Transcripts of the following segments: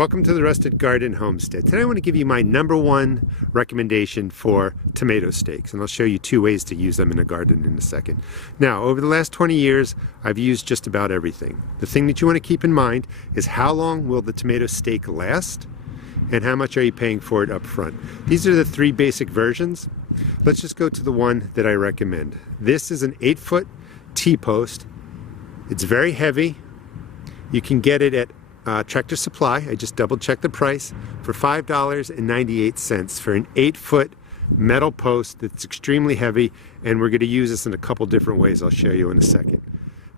Welcome to the Rusted Garden Homestead. Today I want to give you my #1 recommendation for tomato stakes, and I'll show you 2 ways to use them in a garden in a second. Now, over the last 20 years, I've used just about everything. The thing that you want to keep in mind is how long will the tomato stake last, and how much are you paying for it up front. These are the 3 basic versions. Let's just go to the one that I recommend. This is an 8-foot T-post. It's very heavy. You can get it at Tractor Supply. I just double-checked the price for $5.98 for an 8-foot metal post that's extremely heavy, and we're going to use this in a couple different ways I'll show you in a second.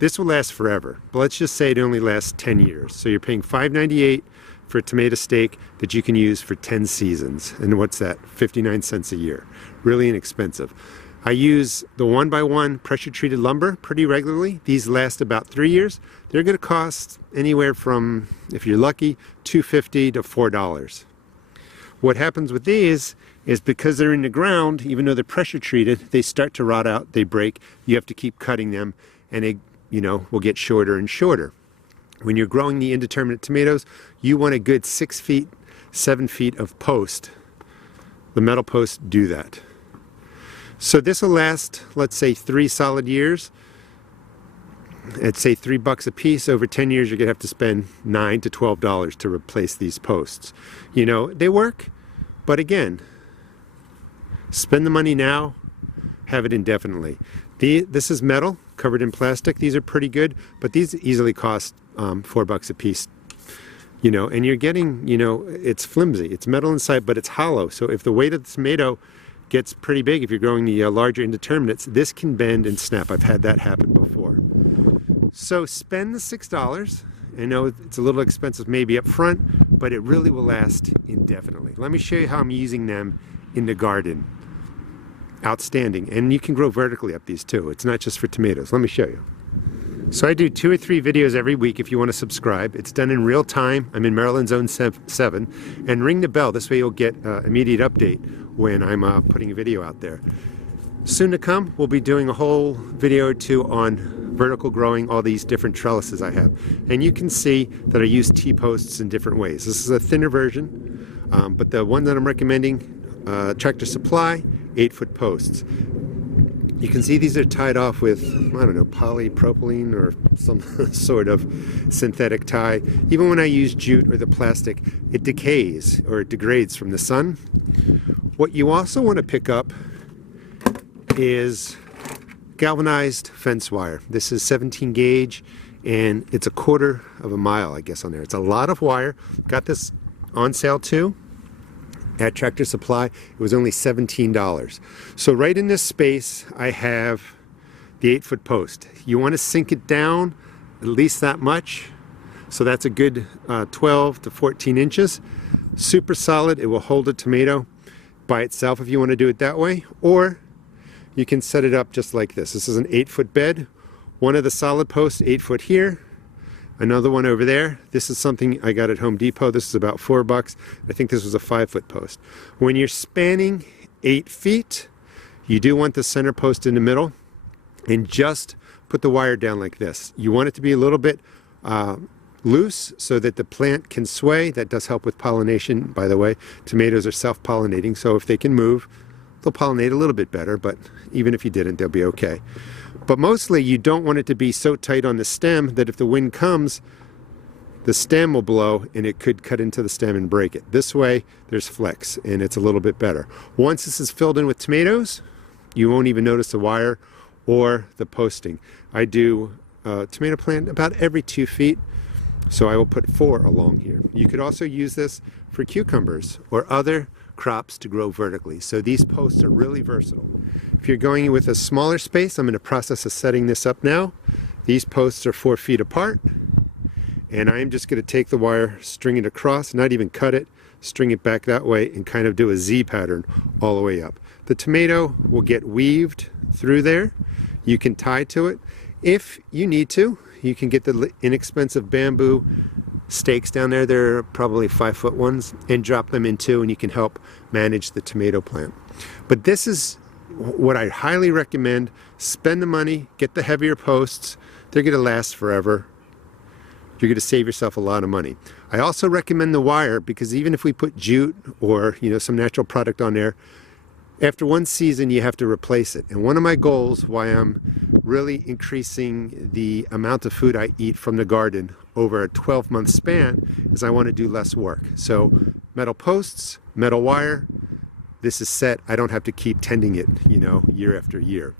This will last forever, but let's just say it only lasts 10 years. So you're paying $5.98 for a tomato stake that you can use for 10 seasons. And what's that? 59 cents a year. Really inexpensive. I use the 1x1 pressure-treated lumber pretty regularly. These last about 3 years. They're going to cost anywhere from, if you're lucky, $2.50 to $4. What happens with these is because they're in the ground, even though they're pressure-treated, they start to rot out, they break. You have to keep cutting them, and they, will get shorter and shorter. When you're growing the indeterminate tomatoes, you want a good 6 feet, 7 feet of post. The metal posts do that. So this will last, let's say, 3 solid years. I'd say $3 a piece. Over 10 years, you're going to have to spend $9 to $12 to replace these posts. They work, but again, spend the money now, have it indefinitely. This is metal, covered in plastic. These are pretty good, but these easily cost $4 a piece. And you're getting, it's flimsy. It's metal inside, but it's hollow. So if the weight of the tomato gets pretty big, if you're growing the larger indeterminates, this can bend and snap. I've had that happen before. So spend the $6. I know it's a little expensive maybe up front, but it really will last indefinitely. Let me show you how I'm using them in the garden. Outstanding. And you can grow vertically up these too. It's not just for tomatoes. Let me show you. So I do 2 or 3 videos every week if you want to subscribe. It's done in real time. I'm in Maryland Zone 7. And ring the bell. This way you'll get immediate update when I'm putting a video out there. Soon to come, we'll be doing a whole video or 2 on vertical growing all these different trellises I have. And you can see that I use T-posts in different ways. This is a thinner version, but the one that I'm recommending, Tractor Supply, 8-foot posts. You can see these are tied off with, I don't know, polypropylene or some sort of synthetic tie. Even when I use jute or the plastic, it decays or it degrades from the sun. What you also want to pick up is galvanized fence wire. This is 17 gauge and it's 1/4 of a mile, I guess, on there. It's a lot of wire. Got this on sale too at Tractor Supply. It was only $17. So right in this space I have the 8-foot post. You want to sink it down at least that much. So that's a good 12 to 14 inches. Super solid. It will hold a tomato by itself if you want to do it that way, or you can set it up just like this. This is an 8-foot bed. One of the solid posts, 8 foot here. Another one over there. This is something I got at Home Depot. This is about $4. I think this was a 5-foot post. When you're spanning 8 feet, you do want the center post in the middle, and just put the wire down like this. You want it to be a little bit loose so that the plant can sway. That does help with pollination, by the way. Tomatoes are self-pollinating, so if they can move, they'll pollinate a little bit better, but even if you didn't, they'll be okay. But mostly you don't want it to be so tight on the stem that if the wind comes, the stem will blow and it could cut into the stem and break it. This way, there's flex and it's a little bit better. Once this is filled in with tomatoes, you won't even notice the wire or the posting. I do a tomato plant about every 2 feet, so I will put 4 along here. You could also use this for cucumbers or other crops to grow vertically. So these posts are really versatile. If you're going with a smaller space, I'm in the process of setting this up now. These posts are 4 feet apart, and I'm just going to take the wire, string it across, not even cut it, string it back that way, and kind of do a Z pattern all the way up. The tomato will get weaved through there. You can tie to it. If you need to, you can get the inexpensive bamboo stakes down there. They're probably 5-foot ones, and drop them in too, and you can help manage the tomato plant. But this is what I highly recommend. Spend the money, get the heavier posts. They're going to last forever. you're going to save yourself a lot of money. I also recommend the wire, because even if we put jute or some natural product on there, after one season you have to replace it. And one of my goals, why I'm really increasing the amount of food I eat from the garden over a 12-month span, is I want to do less work. So metal posts, metal wire, this is set. I don't have to keep tending it, year after year.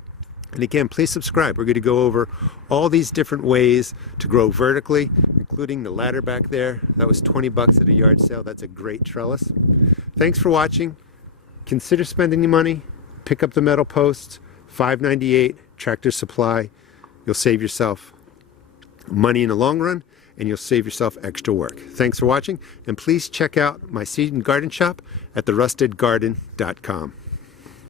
And again, please subscribe. We're going to go over all these different ways to grow vertically, including the ladder back there. That was 20 bucks at a yard sale. That's a great trellis. Thanks for watching. Consider spending your money. Pick up the metal posts, $5.98, Tractor Supply. You'll save yourself money in the long run, and you'll save yourself extra work. Thanks for watching, and please check out my seed and garden shop at therustedgarden.com.